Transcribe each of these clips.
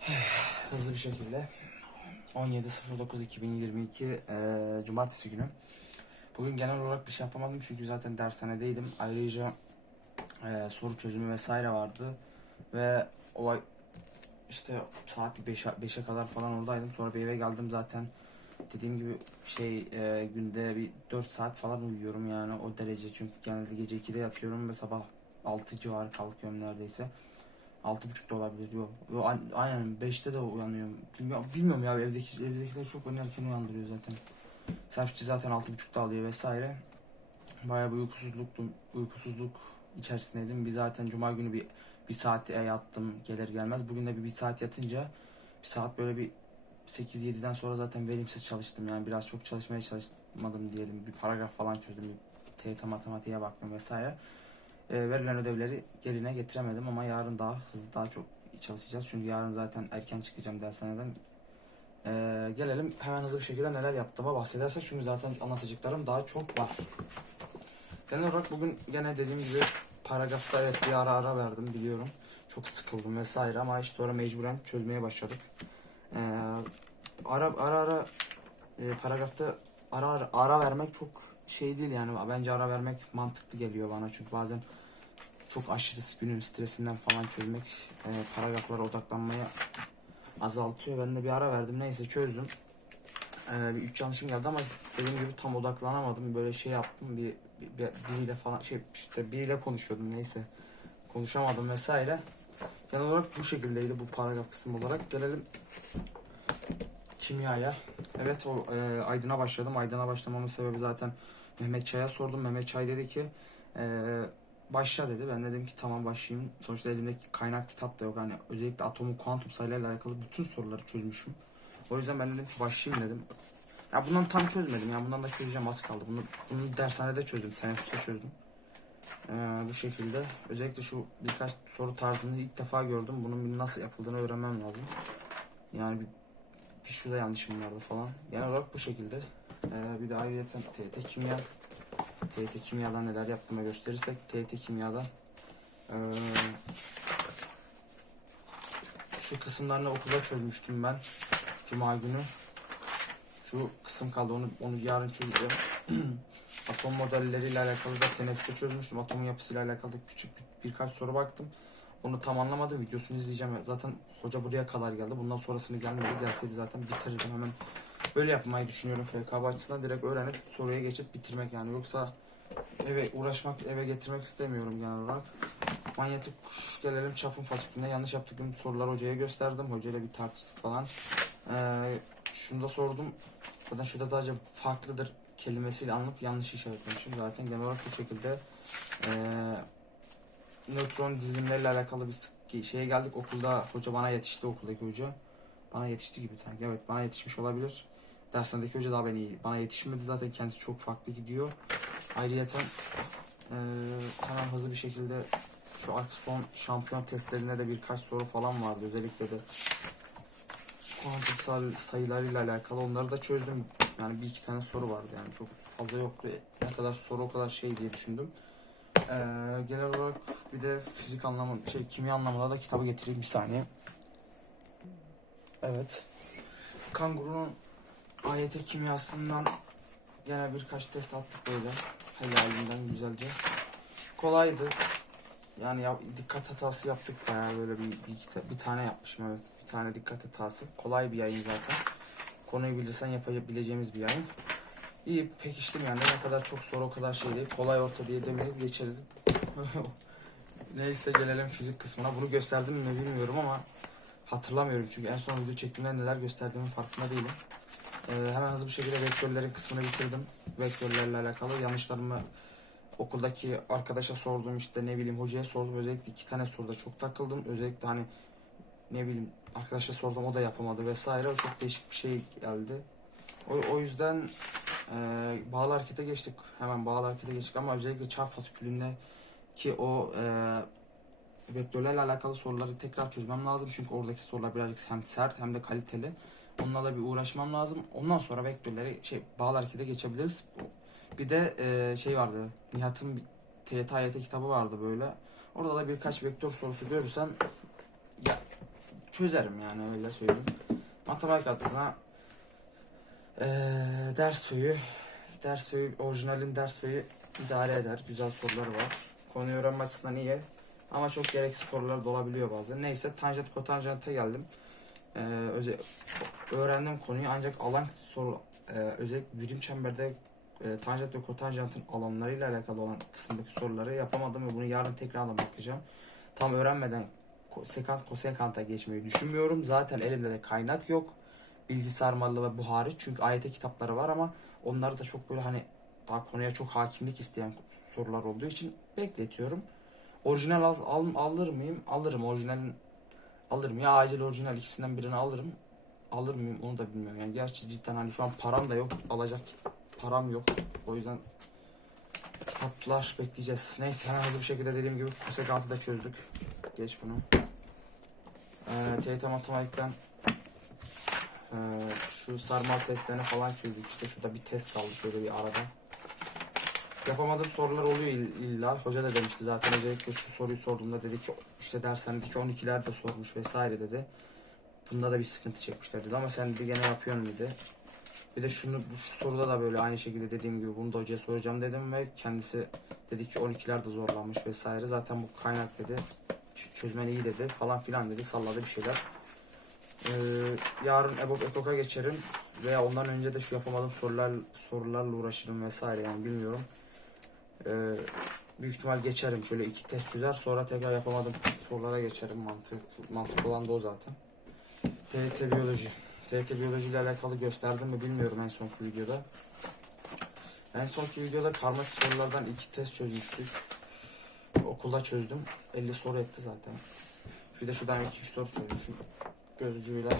Hızlı bir şekilde 17.09.2022 eee Cumartesi günü. Bugün genel olarak bir şey yapamadım çünkü zaten dershanedeydim. Ayrıca eee, soru çözümü vesaire vardı ve olay işte saat bir 5'e 5'e kadar falan oradaydım. Sonra bir eve geldim zaten. Dediğim gibi şey eee, günde bir 4 saat falan uyuyorum yani o derece çünkü genelde gece 2'de yatıyorum ve sabah 6 civarı kalkıyorum neredeyse. Altı buçukta olabilir yok. Aynen 5'te de uyanıyorum. Bilmiyorum, bilmiyorum ya evdeki evdekiler çok beni erken uyandırıyor zaten. Selfie zaten altı buçukta alıyor vesaire. Bayağı bir uykusuzluktum, uykusuzluk içerisindeydim. Bir zaten cuma günü bir bir saat yattım gelir gelmez. Bugün de bir, bir saat yatınca bir saat böyle bir 8-7'den sonra zaten verimsiz çalıştım. Yani biraz çok çalışmaya çalışmadım diyelim. Bir paragraf falan çözdüm. Bir TYT matematiğe baktım vesaire. E, verilen ödevleri geline getiremedim ama yarın daha hızlı daha çok çalışacağız. Çünkü yarın zaten erken çıkacağım dershaneden. E, gelelim hemen hızlı bir şekilde neler yaptığıma bahsedersek çünkü zaten anlatacaklarım daha çok var. Genel olarak bugün gene dediğim gibi paragrafta evet bir ara ara verdim biliyorum. Çok sıkıldım vesaire ama işte sonra mecburen çözmeye başladık. E, ara ara ara e, paragrafta ara ara, ara vermek çok şey değil yani bence ara vermek mantıklı geliyor bana çünkü bazen çok aşırı günün stresinden falan çözmek e, paragraflara odaklanmaya azaltıyor. Ben de bir ara verdim neyse çözdüm. E, bir üç yanlışım geldi ama dediğim gibi tam odaklanamadım. Böyle şey yaptım bir- bir- biriyle falan şey işte biriyle konuşuyordum neyse konuşamadım vesaire. Genel olarak bu şekildeydi bu paragraf kısmı olarak. Gelelim kimyaya. Evet o e, Aydın'a başladım. Aydın'a başlamamın sebebi zaten Mehmet Çay'a sordum. Mehmet Çay dedi ki e, başla dedi. Ben dedim ki tamam başlayayım. Sonuçta elimdeki kaynak kitap da yok. Hani özellikle atomun kuantum sayılarıyla alakalı bütün soruları çözmüşüm. O yüzden ben dedim ki başlayayım dedim. Ya bundan tam çözmedim ya. Bundan da çözeceğim az kaldı. Bunu, bunu dershanede çözdüm. Teneffüste çözdüm. Ee, bu şekilde. Özellikle şu birkaç soru tarzını ilk defa gördüm. Bunun nasıl yapıldığını öğrenmem lazım. Yani bir, bir şurada yanlışım vardı falan. Genel olarak bu şekilde. Ee, bir de ayrıca TYT kimya. TYT kimyadan neler yaptığımı gösterirsek TYT kimyada ee, şu kısımlarını okulda çözmüştüm ben Cuma günü. Şu kısım kaldı onu onu yarın çözeceğim. Atom modelleriyle alakalı da teneffüste çözmüştüm. Atomun yapısıyla alakalı küçük bir- birkaç soru baktım. Onu tam anlamadım. Videosunu izleyeceğim. Zaten hoca buraya kadar geldi. Bundan sonrasını gelmedi. Gelseydi zaten bitirirdim hemen. Böyle yapmayı düşünüyorum FKB açısından. Direkt öğrenip soruya geçip bitirmek yani. Yoksa eve uğraşmak, eve getirmek istemiyorum genel olarak. Manyetik gelelim çapın fasikülüne yanlış yaptığım soruları hocaya gösterdim. Hocayla bir tartıştık falan. Ee, şunu da sordum. Zaten şurada sadece farklıdır kelimesiyle anlıp yanlış işaretlemişim. Zaten genel olarak bu şekilde ee, nötron dizilimleriyle alakalı bir şeye geldik. Okulda hoca bana yetişti okuldaki hoca. Bana yetişti gibi sanki. Evet bana yetişmiş olabilir. Dershanedeki hoca daha beni bana yetişmedi zaten kendisi çok farklı gidiyor. Ayrıyeten ee, hemen hızlı bir şekilde şu artık son şampiyon testlerinde de birkaç soru falan vardı. Özellikle de kuantum say- sayılarıyla alakalı onları da çözdüm. Yani bir iki tane soru vardı yani çok fazla yok ve ne kadar soru o kadar şey diye düşündüm. Ee, genel olarak bir de fizik anlamı şey kimya anlamında da kitabı getireyim bir saniye. Evet. Kangurunun AYT kimyasından gene birkaç test attık böyle. Helalinden güzelce. Kolaydı. Yani ya, dikkat hatası yaptık bayağı böyle bir, bir, bir tane yapmışım evet. Bir tane dikkat hatası. Kolay bir yayın zaten. Konuyu bilirsen yapabileceğimiz bir yayın. İyi pekiştim yani ne kadar çok soru o kadar şey değil. Kolay orta diye demeyiz geçeriz. Neyse gelelim fizik kısmına. Bunu gösterdim mi bilmiyorum ama hatırlamıyorum çünkü en son video çektiğimde neler gösterdiğimin farkında değilim. Ee, hemen hızlı bir şekilde vektörlerin kısmını bitirdim. Vektörlerle alakalı yanlışlarımı okuldaki arkadaşa sordum işte ne bileyim hocaya sordum. Özellikle iki tane soruda çok takıldım. Özellikle hani ne bileyim arkadaşa sordum o da yapamadı vesaire. O çok değişik bir şey geldi. O, o yüzden e, bağlı harekete geçtik. Hemen bağlı harekete geçtik ama özellikle çarp fasikülünde ki o e, vektörlerle alakalı soruları tekrar çözmem lazım. Çünkü oradaki sorular birazcık hem sert hem de kaliteli. Onlarla bir uğraşmam lazım. Ondan sonra vektörleri şey bağlı harekete geçebiliriz. Bir de e, şey vardı. Nihat'ın TYT kitabı vardı böyle. Orada da birkaç vektör sorusu görürsem ya çözerim yani öyle söyleyeyim. Matematik adına eee ders suyu, ders suyu, orijinalin ders suyu idare eder. Güzel soruları var. Konuyu öğrenme açısından iyi. Ama çok gereksiz sorular da olabiliyor bazen. Neyse tanjant kotanjanta geldim. Eee öze, öğrendim konuyu ancak alan soru eee özellikle birim çemberde e, tanjant ve kotanjantın alanlarıyla alakalı olan kısımdaki soruları yapamadım ve bunu yarın tekrardan bakacağım. Tam öğrenmeden sekans kosekanta geçmeyi düşünmüyorum. Zaten elimde de kaynak yok. Bilgi sarmalı ve bu hariç. Çünkü AYT kitapları var ama onları da çok böyle hani daha konuya çok hakimlik isteyen sorular olduğu için bekletiyorum. Orijinal al, al- alır mıyım? Alırım. Orijinalin alırım. Ya acil orijinal ikisinden birini alırım. Alır mıyım onu da bilmiyorum. Yani gerçi cidden hani şu an param da yok. Alacak param yok. O yüzden kitaplar bekleyeceğiz. Neyse hemen hızlı bir şekilde dediğim gibi kosekantı da çözdük. Geç bunu. Ee, TYT matematikten ee, şu sarmal testlerini falan çözdük. İşte şurada bir test kaldı şöyle bir arada. Yapamadığım sorular oluyor ill- illa. Hoca da demişti zaten özellikle şu soruyu sorduğumda dedi ki işte dershanedeki 12'ler de sormuş vesaire dedi. Bunda da bir sıkıntı çekmişler dedi ama sen de gene yapıyorsun dedi. Bir de şunu bu soruda da böyle aynı şekilde dediğim gibi bunu da hocaya soracağım dedim ve kendisi dedi ki 12'ler de zorlanmış vesaire. Zaten bu kaynak dedi. Çözmen iyi dedi falan filan dedi. Salladı bir şeyler. Ee, yarın EBOB EKOK'a geçerim veya ondan önce de şu yapamadığım sorular sorularla uğraşırım vesaire yani bilmiyorum. Ee, büyük ihtimal geçerim. Şöyle iki test çözer sonra tekrar yapamadığım sorulara geçerim. Mantık, mantık olan da o zaten. TYT biyoloji. TYT biyoloji ile alakalı gösterdim mi bilmiyorum en sonki videoda. En sonki videoda karmaşık sorulardan iki test çözmüştük. Okulda çözdüm. 50 soru etti zaten. Bir de şuradan 2-3 soru çözmüşüm. Göz ucuyla.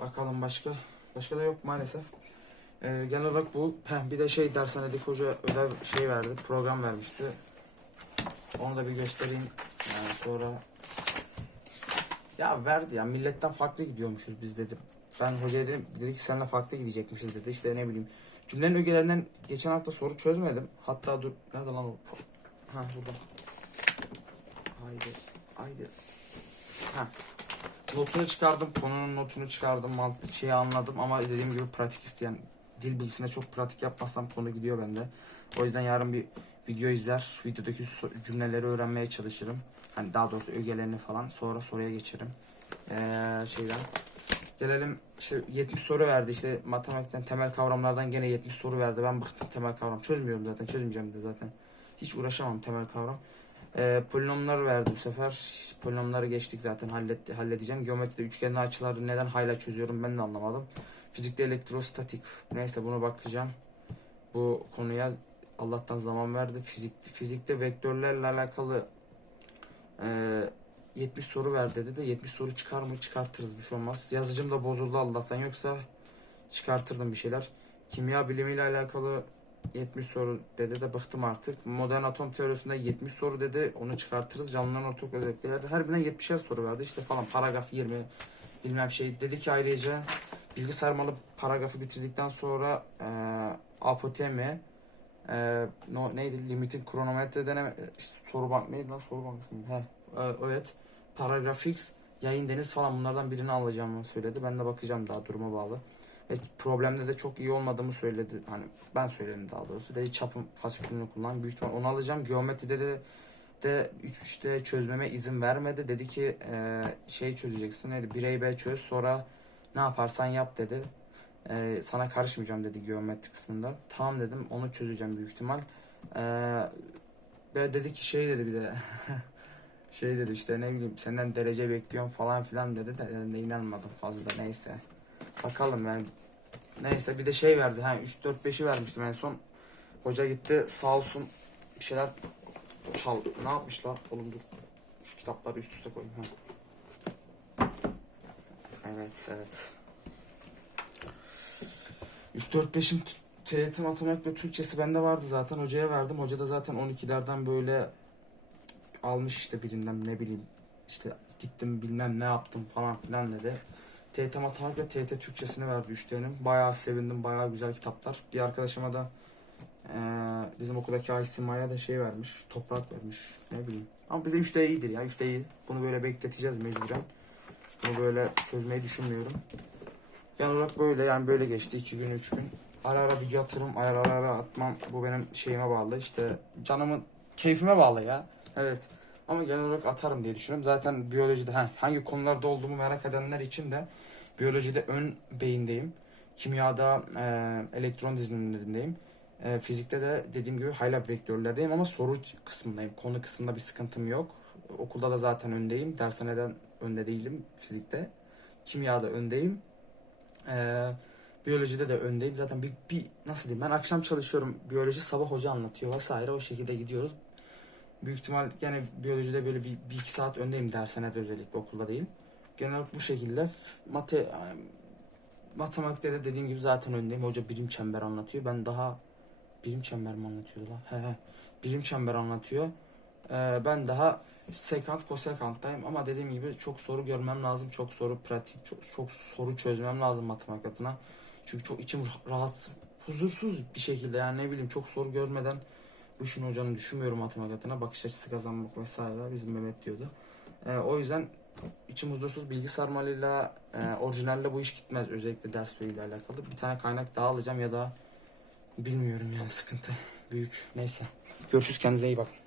Bakalım başka. Başka da yok maalesef. Ee, genel olarak bu. Heh, bir de şey dershanedeki hoca ödev şey verdi. Program vermişti. Onu da bir göstereyim. Yani sonra ya verdi ya milletten farklı gidiyormuşuz biz dedi. Ben hocaya dedim, dedi ki seninle farklı gidecekmişiz dedi. İşte ne bileyim. Cümlenin ögelerinden geçen hafta soru çözmedim. Hatta dur nerede lan o? Ha burada. Haydi. Haydi. Ha. Notunu çıkardım. Konunun notunu çıkardım. Mantık şeyi anladım ama dediğim gibi pratik isteyen dil bilgisinde çok pratik yapmazsam konu gidiyor bende. O yüzden yarın bir video izler. Videodaki cümleleri öğrenmeye çalışırım. Hani daha doğrusu ögelerini falan. Sonra soruya geçerim. Ee, şeyden. Gelelim işte 70 soru verdi işte matematikten temel kavramlardan gene 70 soru verdi. Ben bıktım temel kavram. Çözmüyorum zaten. Çözmeyeceğim de zaten. Hiç uğraşamam temel kavram. Ee, polinomlar verdi bu sefer. Polinomları geçtik zaten halletti, halledeceğim. Geometride üçgenli açıları neden hala çözüyorum ben de anlamadım. Fizikte elektrostatik. Neyse bunu bakacağım. Bu konuya Allah'tan zaman verdi. Fizik, fizikte vektörlerle alakalı ee, 70 soru ver dedi de 70 soru çıkar mı çıkartırız bir şey olmaz. Yazıcım da bozuldu Allah'tan yoksa çıkartırdım bir şeyler. Kimya bilimiyle alakalı 70 soru dedi de bıktım artık. Modern atom teorisinde 70 soru dedi onu çıkartırız. Canlıların ortak özellikleri her birine 70'er soru verdi işte falan paragraf 20 bilmem şey. Dedi ki ayrıca bilgi sarmalı paragrafı bitirdikten sonra e, apotemi e, no, neydi limitin kronometre deneme işte soru bank neydi lan soru bankası mı? He, e, evet paragrafix yayın deniz falan bunlardan birini alacağımı söyledi. Ben de bakacağım daha duruma bağlı. Ve problemde de çok iyi olmadığımı söyledi. Hani ben söyledim daha doğrusu. Dedi çapım fasikülünü kullan. Büyük ihtimal onu alacağım. Geometride de de 3-3'te çözmeme izin vermedi. Dedi ki e, şey çözeceksin. Neydi? Birey B çöz sonra ne yaparsan yap dedi. E, sana karışmayacağım dedi geometri kısmında. Tamam dedim. Onu çözeceğim büyük ihtimal. E, ve dedi ki şey dedi bir de şey dedi işte ne bileyim senden derece bekliyorum falan filan dedi de de inanmadım fazla neyse. Bakalım yani. Neyse bir de şey verdi. Ha 3 4 5'i vermiştim en son. Hoca gitti sağ olsun bir şeyler çal ne yapmışlar? Oğlum dur. Şu kitapları üst üste koyayım. Ha. Evet evet. 3 4 5'in TYT matematik ve Türkçesi bende vardı zaten. Hocaya verdim. Hoca da zaten 12'lerden böyle almış işte birinden ne bileyim işte gittim bilmem ne yaptım falan filan dedi. TYT matematik ve TYT Türkçesini verdi üçlerin. Bayağı sevindim. Bayağı güzel kitaplar. Bir arkadaşıma da eee, bizim okuldaki Aysima'ya da şey vermiş. Toprak vermiş. Ne bileyim. Ama bize 3D iyidir ya. 3D iyi. Bunu böyle bekleteceğiz mecburen. Bunu böyle çözmeyi düşünmüyorum. Genel olarak böyle yani böyle geçti 2 gün 3 gün. Ara ara video atarım, ara ara, atmam. Bu benim şeyime bağlı. İşte canımın keyfime bağlı ya. Evet. Ama genel olarak atarım diye düşünüyorum. Zaten biyolojide heh, hangi konularda olduğumu merak edenler için de biyolojide ön beyindeyim. Kimyada e, elektron dizilimlerindeyim. E, fizikte de dediğim gibi Haylab vektörlerdeyim ama soru kısmındayım. Konu kısmında bir sıkıntım yok. Okulda da zaten öndeyim. Dershaneden önde değilim fizikte. Kimyada öndeyim. E, biyolojide de öndeyim. Zaten bir, bir nasıl diyeyim ben akşam çalışıyorum. Biyoloji sabah hoca anlatıyor vesaire o şekilde gidiyoruz. Büyük ihtimal gene biyolojide böyle bir, bir iki saat öndeyim dershanede özellikle okulda değil. Genel olarak bu şekilde mate yani matematikte de dediğim gibi zaten öndeyim. Hoca birim çember anlatıyor. Ben daha birim çember mi anlatıyor lan? He he. Birim çember anlatıyor. Ee, ben daha sekant kosekanttayım ama dediğim gibi çok soru görmem lazım. Çok soru pratik, çok, çok soru çözmem lazım matematik adına. Çünkü çok içim rahatsız, huzursuz bir şekilde yani ne bileyim çok soru görmeden bu işin hocanın düşünmüyorum matematik adına. Bakış açısı kazanmak vesaire bizim Mehmet diyordu. Ee, o yüzden içim huzursuz bilgi sarmalıyla e, orijinalle bu iş gitmez özellikle ders ile alakalı. Bir tane kaynak daha alacağım ya da bilmiyorum yani sıkıntı büyük. Neyse. Görüşürüz kendinize iyi bakın.